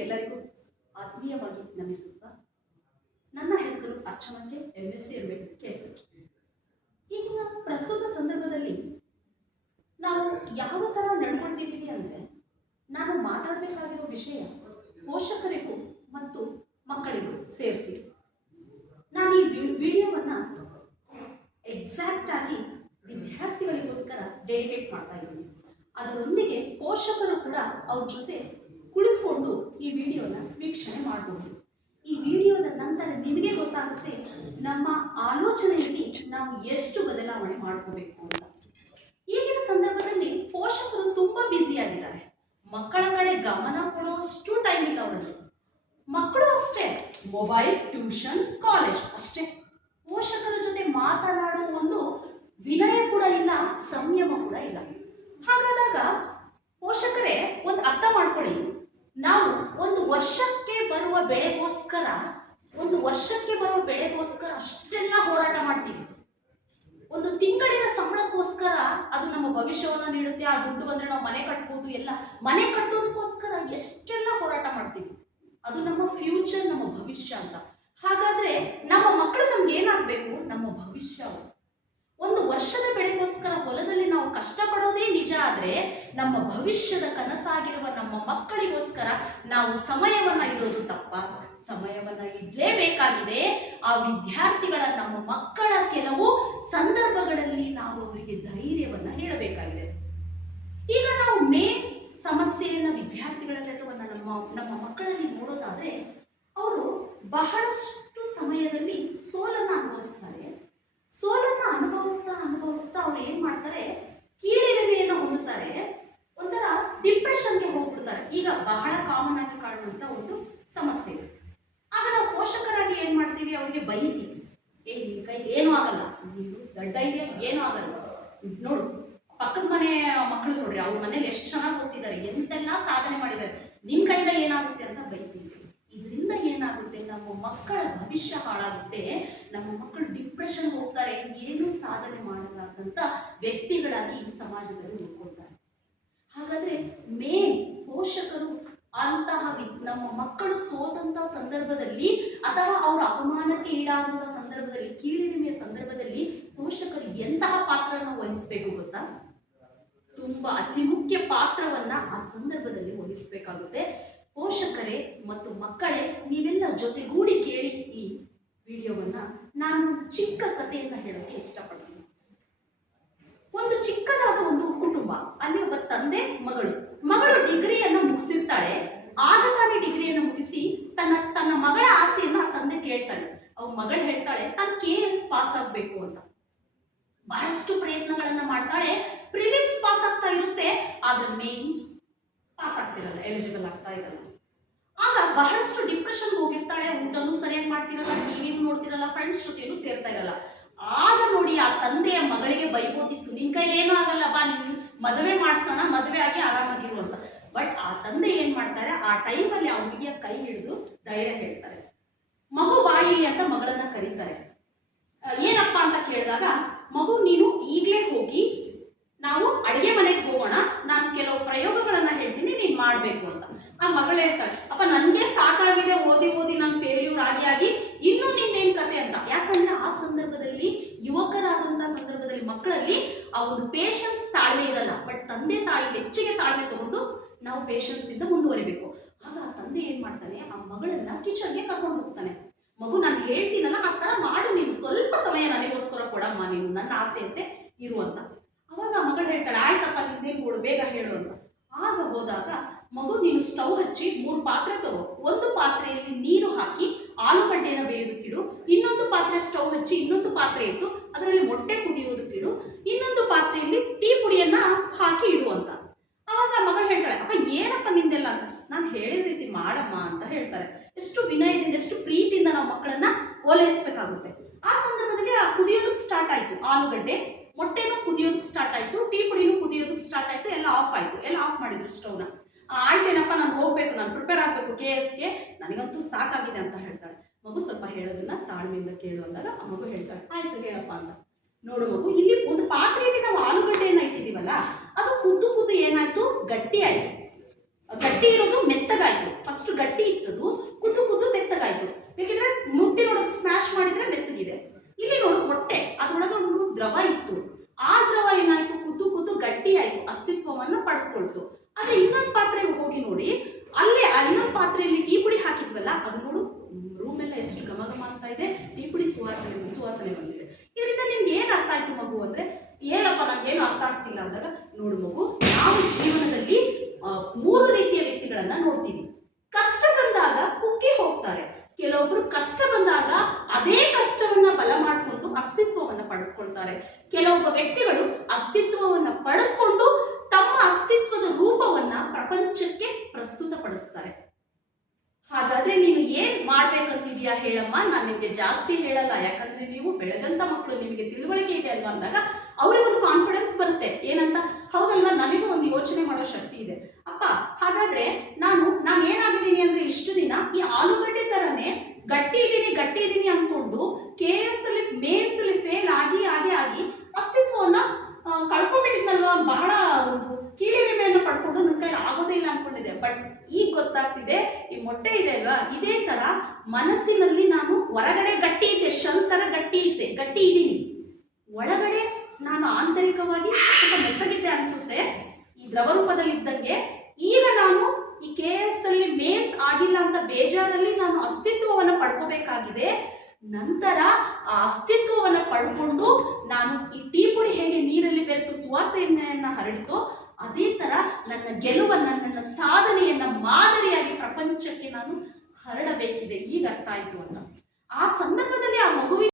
ಎಲ್ಲರಿಗೂ ಆತ್ಮೀಯವಾಗಿ ನಮಿಸುತ್ತಾ ನನ್ನ ಹೆಸರು ಅರ್ಚನಕ್ಕೆ ಎಂ ಎಸ್ ಸಿ ಎಡ್ ಕೇಸರಿ ಈಗಿನ ಪ್ರಸ್ತುತ ಸಂದರ್ಭದಲ್ಲಿ ನಾವು ಯಾವ ಥರ ನಡ್ಕೊಳ್ತಿದ್ದೀವಿ ಅಂದರೆ ನಾನು ಮಾತಾಡಬೇಕಾಗಿರೋ ವಿಷಯ ಪೋಷಕರಿಗೂ ಮತ್ತು ಮಕ್ಕಳಿಗೂ ಸೇರಿಸಿ. ನಾನು ಈ ವಿಡಿಯೋವನ್ನ ವಿಡಿಯೋವನ್ನು ಎಕ್ಸಾಕ್ಟ್ ಆಗಿ ವಿದ್ಯಾರ್ಥಿಗಳಿಗೋಸ್ಕರ ಡೆಡಿಕೇಟ್ ಮಾಡ್ತಾ ಇದ್ದೀನಿ. ಅದರೊಂದಿಗೆ ಪೋಷಕರು ಕೂಡ ಅವ್ರ ಜೊತೆ ಕುಳಿತುಕೊಂಡು ಈ ವಿಡಿಯೋನ ವೀಕ್ಷಣೆ ಮಾಡಬಹುದು ಈ ವಿಡಿಯೋದ ನಂತರ ನಿಮಗೆ ಗೊತ್ತಾಗುತ್ತೆ ನಮ್ಮ ಆಲೋಚನೆಯಲ್ಲಿ ನಾವು ಎಷ್ಟು ಬದಲಾವಣೆ ಮಾಡ್ಕೋಬೇಕು ಅಂತ. ಈಗಿನ ಸಂದರ್ಭದಲ್ಲಿ ಪೋಷಕರು ತುಂಬಾ ಬ್ಯುಸಿ ಆಗಿದ್ದಾರೆ. ಮಕ್ಕಳ ಕಡೆ ಗಮನ ಕೊಡುವಷ್ಟು ಟೈಮ್ ಇಲ್ಲ ಅವರಲ್ಲಿ ಮಕ್ಕಳು ಅಷ್ಟೇ ಮೊಬೈಲ್ ಟ್ಯೂಷನ್ಸ್ ಕಾಲೇಜ್ ಅಷ್ಟೇ. ಪೋಷಕರ ಜೊತೆ ಮಾತನಾಡುವ ಒಂದು ವಿನಯ ಕೂಡ ಇಲ್ಲ ಸಂಯಮ ಕೂಡ ಇಲ್ಲ ಹಾಗಾದಾಗ ಪೋಷಕರೇ ಒಂದು ಅರ್ಥ ಮಾಡ್ಕೊಳ್ಳಿ ನಾವು ಒಂದು ವರ್ಷಕ್ಕೆ ಬರುವ ಬೆಳೆಗೋಸ್ಕರ ಒಂದು ವರ್ಷಕ್ಕೆ ಬರುವ ಬೆಳೆಗೋಸ್ಕರ ಅಷ್ಟೆಲ್ಲ ಹೋರಾಟ ಮಾಡ್ತೀವಿ. ಒಂದು ತಿಂಗಳಿನ ಸಂಬಳಕ್ಕೋಸ್ಕರ ಅದು ನಮ್ಮ ಭವಿಷ್ಯವನ್ನು ನೀಡುತ್ತೆ, ಆ ದುಡ್ಡು ಬಂದರೆ ನಾವು ಮನೆ ಕಟ್ಬೋದು, ಎಲ್ಲ ಮನೆ ಕಟ್ಟೋದಕ್ಕೋಸ್ಕರ ಎಷ್ಟೆಲ್ಲ ಹೋರಾಟ ಮಾಡ್ತೀವಿ. ಅದು ನಮ್ಮ ಫ್ಯೂಚರ್, ನಮ್ಮ ಭವಿಷ್ಯ ಅಂತ. ಹಾಗಾದ್ರೆ ನಮ್ಮ ಮಕ್ಕಳು ನಮ್ಗೆ ಏನಾಗಬೇಕು? ನಮ್ಮ ಭವಿಷ್ಯ ವರ್ಷದ ಬೆಳೆಗೋಸ್ಕರ ಹೊಲದಲ್ಲಿ ನಾವು ಕಷ್ಟಪಡೋದೇ ನಿಜ ಆದರೆ ನಮ್ಮ ಭವಿಷ್ಯದ ಕನಸಾಗಿರುವ ನಮ್ಮ ಮಕ್ಕಳಿಗೋಸ್ಕರ ನಾವು ಸಮಯವನ್ನ ಇಡೋದು ತಪ್ಪ. ಸಮಯವನ್ನ ಇಡಲೇಬೇಕಾಗಿದೆ. ಆ ವಿದ್ಯಾರ್ಥಿಗಳ ನಮ್ಮ ಮಕ್ಕಳ ಕೆಲವು ಸಂದರ್ಭಗಳಲ್ಲಿ ನಾವು ಅವರಿಗೆ ಧೈರ್ಯವನ್ನ ಹೇಳಬೇಕಾಗಿದೆ. ಈಗ ನಾವು ಮೇನ್ ಸಮಸ್ಯೆಯನ್ನ ವಿದ್ಯಾರ್ಥಿಗಳಲ್ಲಿ ಅಥವಾ ನಮ್ಮ ನಮ್ಮ ಮಕ್ಕಳಲ್ಲಿ ನೋಡೋದಾದ್ರೆ ಅವರು ಬಹಳಷ್ಟು ಸಮಯದಲ್ಲಿ ಸೋಲನ್ನ ಅನುಭವಿಸ್ತಾರೆ ಸೋಲನ್ನ ಅನುಭವಿಸ್ತಾ ಅನುಭವಿಸ್ತಾ ಅವ್ರು ಏನ್ ಮಾಡ್ತಾರೆ ಕೀಳಿರಿಮೆಯನ್ನು ಹೊಂದುತ್ತಾರೆ ಒಂಥರ ಡಿಪ್ರೆಷನ್ಗೆ ಹೋಗ್ಬಿಡ್ತಾರೆ ಈಗ ಬಹಳ ಕಾಮನ್ ಆಗಿ ಕಾಣುವಂತ ಒಂದು ಸಮಸ್ಯೆ. ಆಗ ನಾವು ಪೋಷಕರಾಗಿ ಏನು ಮಾಡ್ತೀವಿ? ಅವ್ರಿಗೆ ಬೈತೀವಿ. ಏ, ನಿನ್ ಕೈ ಏನೂ ಆಗಲ್ಲ. ನೀನು ದಡ್ಡ ಇದೆಯಾ? ಏನೂ ಆಗಲ್ಲ. ನೋಡು, ಪಕ್ಕದ ಮನೆ ಮಕ್ಕಳು ನೋಡ್ರಿ, ಅವ್ರ ಮನೇಲಿ ಎಷ್ಟು ಚೆನ್ನಾಗಿ ಓದ್ತಿದ್ದಾರೆ, ಎಂತೆಲ್ಲ ಸಾಧನೆ ಮಾಡಿದ್ದಾರೆ. ನಿಮ್ಮ ಕೈಯಿಂದ ಏನಾಗುತ್ತೆ ಅಂತ ಬೈತೀವಿ. ಇದರಿಂದ ಏನಾಗುತ್ತೆ? ನಮ್ಮ ಮಕ್ಕಳ ಭವಿಷ್ಯ ಹಾಳಾಗುತ್ತೆ. ನಮ್ಮ ಮಕ್ಕಳು ಡಿಪ್ರೆಷನ್ ಹೋಗ್ತಾರೆ. ಏನೂ ಸಾಧನೆ ಮಾಡಲಾರ್ದಂಥ ವ್ಯಕ್ತಿಗಳಾಗಿ ಈ ಸಮಾಜದಲ್ಲಿ ನೋಡ್ಕೊಳ್ತಾರೆ ಹಾಗಾದ್ರೆ ಮೇನ್ ಪೋಷಕರು ಅಂತಹ ನಮ್ಮ ಮಕ್ಕಳು ಸೋತಂತ ಸಂದರ್ಭದಲ್ಲಿ ಅಥವಾ ಅವರ ಅಪಮಾನಕ್ಕೆ ಈಡಾದಂತಹ ಸಂದರ್ಭದಲ್ಲಿ, ಕೀಳಿರಿಮೆಯ ಸಂದರ್ಭದಲ್ಲಿ ಪೋಷಕರು ಎಂತಹ ಪಾತ್ರವನ್ನು ವಹಿಸಬೇಕು ಗೊತ್ತಾ? ತುಂಬಾ ಅತಿ ಮುಖ್ಯ ಪಾತ್ರವನ್ನ ಆ ಸಂದರ್ಭದಲ್ಲಿ ವಹಿಸಬೇಕಾಗುತ್ತೆ. ಪೋಷಕರೇ ಮತ್ತು ಮಕ್ಕಳೇ, ನೀವೆಲ್ಲ ಜೊತೆಗೂಡಿ ಕೇಳಿ ಈ ವಿಡಿಯೋವನ್ನ ನಾನು ಚಿಕ್ಕ ಕಥೆಯನ್ನ ಹೇಳೋಕೆ ಇಷ್ಟಪಡ್ತೀನಿ. ಒಂದು ಚಿಕ್ಕದಾದ ಒಂದು ಕುಟುಂಬ ಅಲ್ಲಿ ಒಬ್ಬ ತಂದೆ, ಮಗಳು. ಮಗಳು ಡಿಗ್ರಿಯನ್ನು ಮುಗಿಸಿರ್ತಾಳೆ, ಆಗ ತಾನೇ ಡಿಗ್ರಿಯನ್ನು ಮುಗಿಸಿ ತನ್ನ ತನ್ನ ಮಗಳ ಆಸೆಯನ್ನು ಆ ತಂದೆ ಕೇಳ್ತಾಳೆ ಅವ್ ಮಗಳು ಹೇಳ್ತಾಳೆ, ನಾನು ಕೆ ಎಸ್ ಪಾಸ್ ಆಗಬೇಕು ಅಂತ. ಬಹಳಷ್ಟು ಪ್ರಯತ್ನಗಳನ್ನ ಮಾಡ್ತಾಳೆ. ಪ್ರಿಲಿಮ್ಸ್ ಪಾಸ್ ಆಗ್ತಾ ಇರುತ್ತೆ, ಆದ್ರೆ ಮೇನ್ಸ್ ಪಾಸ್ ಆಗ್ತಿರಲ್ಲ ಎಲಿಜಿಬಲ್ ಆಗ್ತಾ ಇರಲ್ಲ. ಆಗ ಬಹಳಷ್ಟು ಡಿಪ್ರೆಷನ್ ಹೋಗಿರ್ತಾಳೆ, ಊಟನೂ ಸರಿಯಾಗಿ ಮಾಡ್ತಿರಲ್ಲ ಟಿವಿನೂ ನೋಡ್ತಿರಲ್ಲ ಫ್ರೆಂಡ್ಸ್ ಜೊತೆನೂ ಸೇರ್ತಾ ಇರಲ್ಲ. ಆಗ ನೋಡಿ ಆ ತಂದೆಯ ಮಗಳಿಗೆ ಬೈಬೋದಿತ್ತು ನಿನ್ ಕೈ ಏನೂ ಆಗಲ್ಲ ಬಾ ನೀನು, ಮದುವೆ ಮಾಡ್ಸೋಣ, ಮದುವೆ ಆಗಿ ಆರಾಮಾಗಿರು ಅಂತ. ಬಟ್ ಆ ತಂದೆ ಏನ್ ಮಾಡ್ತಾರೆ? ಆ ಟೈಮಲ್ಲಿ ಆ ಹುಡುಗಿಯ ಕೈ ಹಿಡಿದು ಧೈರ್ಯ ಹೇಳ್ತಾರೆ. ಮಗು ಬಾಯಿಲಿ ಅಂತ ಮಗಳನ್ನ ಕರೀತಾರೆ. ಏನಪ್ಪಾ ಏನಪ್ಪ ಅಂತ ಕೇಳಿದಾಗ, ಮಗು, ನೀನು ಈಗಲೇ ಹೋಗಿ ನಾವು ಅಡಿಗೆ ಮನೆಗೆ ಹೋಗೋಣ ನಾನು ಕೆಲವು ಪ್ರಯೋಗಗಳನ್ನ ಹೇಳ್ತೀನಿ ನೀನು ಮಾಡಬೇಕು ಅಂತ ಆ ಮಗಳು ಹೇಳ್ತಾಳೆ ಅಪ್ಪ ನನಗೆ ಸಾಕಾಗಿದೆ ಓದಿ ಓದಿ ನಾನು ಫೇಲ್ಯೂರ್ ಆಗಿ ಆಗಿ ಇನ್ನೂ ನಿನ್ನೇನ್ ಕತೆ ಅಂತ ಯಾಕಂದ್ರೆ ಆ ಯುವಕರಾದಂಥ ಸಂದರ್ಭದಲ್ಲಿ ಮಕ್ಕಳಲ್ಲಿ ಆ ಒಂದು ಪೇಷನ್ಸ್ ತಾಳ್ಮೆ ಇರಲ್ಲ. ಬಟ್ ತಂದೆ ತಾಯಿ ಹೆಚ್ಚಿಗೆ ತಾಳ್ಮೆ ತಗೊಂಡು ನಾವು ಪೇಷನ್ಸ್ ಇಂದ ಮುಂದುವರಿಬೇಕು. ಆಗ ತಂದೆ ಏನ್ ಮಾಡ್ತಾನೆ? ಆ ಮಗಳನ್ನ ಕಿಚನ್ಗೆ ಕರ್ಕೊಂಡು ಹೋಗ್ತಾನೆ. ಮಗು, ನಾನು ಹೇಳ್ತೀನಲ್ಲ, ಆ ತರ ಮಾಡು ನೀನು. ಸ್ವಲ್ಪ ಸಮಯ ನನಗೋಸ್ಕರ ಕೊಡಮ್ಮ ನೀನು. ನನ್ನ ಆಸೆಯಂತೆ ಇರುವಂತ ಅವಾಗ ಆ ಮಗಳು ಹೇಳ್ತಾಳೆ, ಆಯ್ತಪ್ಪ, ನಿಂದೇನು ಕೊಡು ಬೇಗ ಹೇಳು ಅಂತ. ಆಗ ಹೋದಾಗ ಮಗು, ನೀನು ಸ್ಟವ್ ಹಚ್ಚಿ ಮೂರು ಪಾತ್ರೆ ತಗೋ. ಒಂದು ಪಾತ್ರೆಯಲ್ಲಿ ನೀರು ಹಾಕಿ ಆಲೂಗಡ್ಡೆನ ಬೇಯೋದಕ್ಕಿಡು ಇನ್ನೊಂದು ಪಾತ್ರೆ ಸ್ಟವ್ ಹಚ್ಚಿ ಇನ್ನೊಂದು ಪಾತ್ರೆ ಇಟ್ಟು ಅದರಲ್ಲಿ ಮೊಟ್ಟೆ ಕುದಿಯೋದಕ್ಕಿಡು ಇನ್ನೊಂದು ಪಾತ್ರೆಯಲ್ಲಿ ಟೀ ಪುಡಿಯನ್ನ ಹಾಕಿ ಇಡು ಅಂತ. ಅವಾಗ ಮಗಳು ಹೇಳ್ತಾಳೆ, ಅಪ್ಪ, ಏನಪ್ಪ ನಿಂದೆಲ್ಲ? ಅಂತ ನಾನು ಹೇಳಿದ ರೀತಿ ಮಾಡಮ್ಮ ಅಂತ ಹೇಳ್ತಾರೆ. ಎಷ್ಟು ವಿನಯದಿಂದ, ಎಷ್ಟು ಪ್ರೀತಿಯಿಂದ ನಾವು ಮಕ್ಕಳನ್ನ ಓಲೈಸಬೇಕಾಗುತ್ತೆ. ಆ ಸಂದರ್ಭದಲ್ಲಿ ಆ ಕುದಿಯೋದಕ್ಕೆ ಸ್ಟಾರ್ಟ್ ಆಯ್ತು. ಆಲೂಗಡ್ಡೆ, ಮೊಟ್ಟೆನೂ ಕುದಿಯೋದಕ್ಕೆ ಸ್ಟಾರ್ಟ್ ಆಯ್ತು, ಟೀ ಪುಡಿನೂ ಕುದಿಯೋದಕ್ಕೆ ಸ್ಟಾರ್ಟ್ ಆಯ್ತು, ಎಲ್ಲ ಆಫ್ ಆಯ್ತು. ಎಲ್ಲ ಆಫ್ ಮಾಡಿದ್ರು ಸ್ಟವ್ನ ಆಯ್ತೇನಪ್ಪ, ನಾನು ಹೋಗ್ಬೇಕು, ನಾನು ಪ್ರಿಪೇರ್ ಆಗಬೇಕು ಕೆ ಎಸ್ಗೆ ನನಗಂತೂ ಸಾಕಾಗಿದೆ ಅಂತ ಹೇಳ್ತಾಳೆ. ಮಗು ಸ್ವಲ್ಪ ಹೇಳೋದನ್ನ ತಾಳ್ಮೆಯಿಂದ ಕೇಳು ಅಂದಾಗ ಆ ಮಗು ಹೇಳ್ತಾಳೆ, ಆಯ್ತು ಹೇಳಪ್ಪ ಅಂತ. ನೋಡು ಮಗು, ಇಲ್ಲಿ ಒಂದು ಪಾತ್ರೆಯಲ್ಲಿ ನಾವು ಆಲೂಗಡ್ಡೆಯನ್ನ ಇಟ್ಟಿದ್ದೀವಲ್ಲ ಅದು ಕುದ್ದು ಕುದ್ದು ಏನಾಯ್ತು? ಗಟ್ಟಿ ಆಯ್ತು. ಗಟ್ಟಿ ಇರೋದು ಮೆತ್ತಗಾಯ್ತು. ಫಸ್ಟ್ ಗಟ್ಟಿ ಇತ್ತದು, ಕುದ್ದು ಕುದ್ದು ಮೆತ್ತಗಾಯ್ತು. ಬೇಕಿದ್ರೆ ಮುಟ್ಟಿ ನೋಡೋದು ಸ್ಮ್ಯಾಶ್ ಮಾಡಿದ್ರೆ ಮೆತ್ತಗಿದೆ. ಇಲ್ಲಿ ನೋಡು ಮೊಟ್ಟೆ, ಅದರೊಳಗೆ ಒಂದು ದ್ರವ ಇತ್ತು. ಆ ದ್ರವ ಏನಾಯ್ತು? ಕುದ್ದು ಕುದ್ದು ಗಟ್ಟಿ ಆಯ್ತು, ಅಸ್ತಿತ್ವವನ್ನು ಪಡ್ಕೊಳ್ತು. ಆದ್ರೆ ಇನ್ನೊಂದು ಪಾತ್ರೆಗೆ ಹೋಗಿ ನೋಡಿ, ಅಲ್ಲೇ ಇನ್ನೊಂದು ಪಾತ್ರೆಯಲ್ಲಿ ಟೀ ಪುಡಿ ಹಾಕಿದ್ವಲ್ಲ, ಅದು ನೋಡು ಸುವಾಸನೆ ಸುವಾಸನೆ ಬಂದಿದೆ. ಇದರಿಂದ ನಿಮ್ಗೆ ಏನು ಅರ್ಥ ಆಯ್ತು ಮಗು ಅಂದ್ರೆ, ಹೇಳಪ್ಪ ಏನು ಅರ್ಥ ಆಗ್ತಿಲ್ಲ ಅಂದಾಗ, ನೋಡು ಮಗು, ನಾವು ಜೀವನದಲ್ಲಿ ಮೂರು ರೀತಿಯ ವ್ಯಕ್ತಿಗಳನ್ನ ನೋಡ್ತೀವಿ. ಕಷ್ಟ ಬಂದಾಗ ಕುಕ್ಕಿ ಹೋಗ್ತಾರೆ. ಕೆಲವೊಬ್ರು ಕಷ್ಟ ಬಂದಾಗ ಅದೇ ಕಷ್ಟವನ್ನ ಬಲ ಮಾಡಿಕೊಂಡು ಅಸ್ತಿತ್ವವನ್ನ ಪಡೆದುಕೊಳ್ತಾರೆ. ಕೆಲವೊಬ್ಬ ವ್ಯಕ್ತಿಗಳು ಅಸ್ತಿತ್ವವನ್ನ ಪಡೆದುಕೊಂಡು ತಮ್ಮ ಅಸ್ತಿತ್ವದ ರೂಪವನ್ನ ಪ್ರಪಂಚಕ್ಕೆ ಪ್ರಸ್ತುತಪಡಿಸ್ತಾರೆ. ಹಾಗಾದ್ರೆ ಏನ್ ಮಾಡ್ಬೇಕಂತಿದ್ಯಾ ಹೇಳಮ್ಮ? ನಾನು ನಿಮ್ಗೆ ಜಾಸ್ತಿ ಹೇಳಲ್ಲ. ಯಾಕಂದ್ರೆ ನೀವು ಬೆಳೆದಂತ ಮಕ್ಕಳು ನಿಮಗೆ ತಿಳುವಳಿಕೆ ಇದೆ ಅಲ್ವಾ ಅಂದಾಗ ಅವ್ರಿಗೊಂದು ಕಾನ್ಫಿಡೆನ್ಸ್ ಬರುತ್ತೆ. ಏನಂತ? ಹೌದಲ್ವಾ? ನನಗೂ ಒಂದು ಯೋಚನೆ ಮಾಡೋ ಶಕ್ತಿ ಇದೆ. ಅಪ್ಪ, ಹಾಗಾದ್ರೆ ನಾನು ನಾನು ಏನಾಗಿದ್ದೀನಿ ಅಂದ್ರೆ ಇಷ್ಟು ದಿನ ಈ ಆಲೂಗಡ್ಡೆ ತರನೇ ಗಟ್ಟಿ ಇದ್ದೀನಿ ಗಟ್ಟಿ ಇದ್ದೀನಿ ಅನ್ಕೊಂಡು ಕೆ ಎಸ್ ಅಲ್ಲಿ ಮೇನ್ಸ್ ಅಲ್ಲಿ ಫೇಲ್ ಆಗಿ ಆಗಿ ಆಗಿ ಅಸ್ತಿತ್ವವನ್ನ ಆ, ಕಳ್ಕೊಂಡ್ಬಿಟ್ಟಿದ್ನಲ್ವಾ ಬಹಳ ಒಂದು ಪಡ್ಕೊಂಡು ನನ್ನ ಕೈಲಿ ಆಗೋದೇ ಇಲ್ಲ ಅನ್ಕೊಂಡಿದ್ದೆ. ಬಟ್ ಈಗ ಗೊತ್ತಾಗ್ತಿದೆ, ಈ ಮೊಟ್ಟೆ ಇದೆ ಅಲ್ವಾ? ಇದೇ ತರ ಮನಸ್ಸಿನಲ್ಲಿ ನಾನು ಹೊರಗಡೆ ಗಟ್ಟಿ ಇದ್ದೆ, ಶಲ್ ಗಟ್ಟಿ ಇದ್ದೆ, ಗಟ್ಟಿ ಇದ್ದೀನಿ. ಒಳಗಡೆ ನಾನು ಆಂತರಿಕವಾಗಿ ಸ್ವಲ್ಪ ಮೆತ್ತಗಿದ್ದೆ ಅನಿಸುತ್ತೆ. ಈ ದ್ರವ ರೂಪದಲ್ಲಿ ಇದ್ದಂಗೆ ಈಗ ನಾನು ಈ ಕೆ ಎಸ್ ಅಲ್ಲಿ ಮೇನ್ಸ್ ಆಗಿಲ್ಲ ಅಂತ ಬೇಜಾರಲ್ಲಿ ನಾನು ಅಸ್ತಿತ್ವವನ್ನು ಪಡ್ಕೋಬೇಕಾಗಿದೆ. ನಂತರ ಆ ಅಸ್ತಿತ್ವವನ್ನು ಪಡ್ಕೊಂಡು ನಾನು ಈ ಟೀ ಪುಡಿ ಹೇಗೆ ನೀರಲ್ಲಿ ಬೆರೆತು ಸುವಾಸನೆಯನ್ನು ಹರಡಿತೋ ಅದೇ ತರ ನನ್ನ ಗೆಲುವನ್ನ, ನನ್ನ ಸಾಧನೆಯನ್ನ ಮಾದರಿಯಾಗಿ ಪ್ರಪಂಚಕ್ಕೆ ನಾನು ಹರಡಬೇಕಿದೆ. ಈಗ ಅರ್ಥ ಆಯ್ತು ಅಂತ. ಆ ಸಂದರ್ಭದಲ್ಲಿ ಆ ಮಗುವಿನ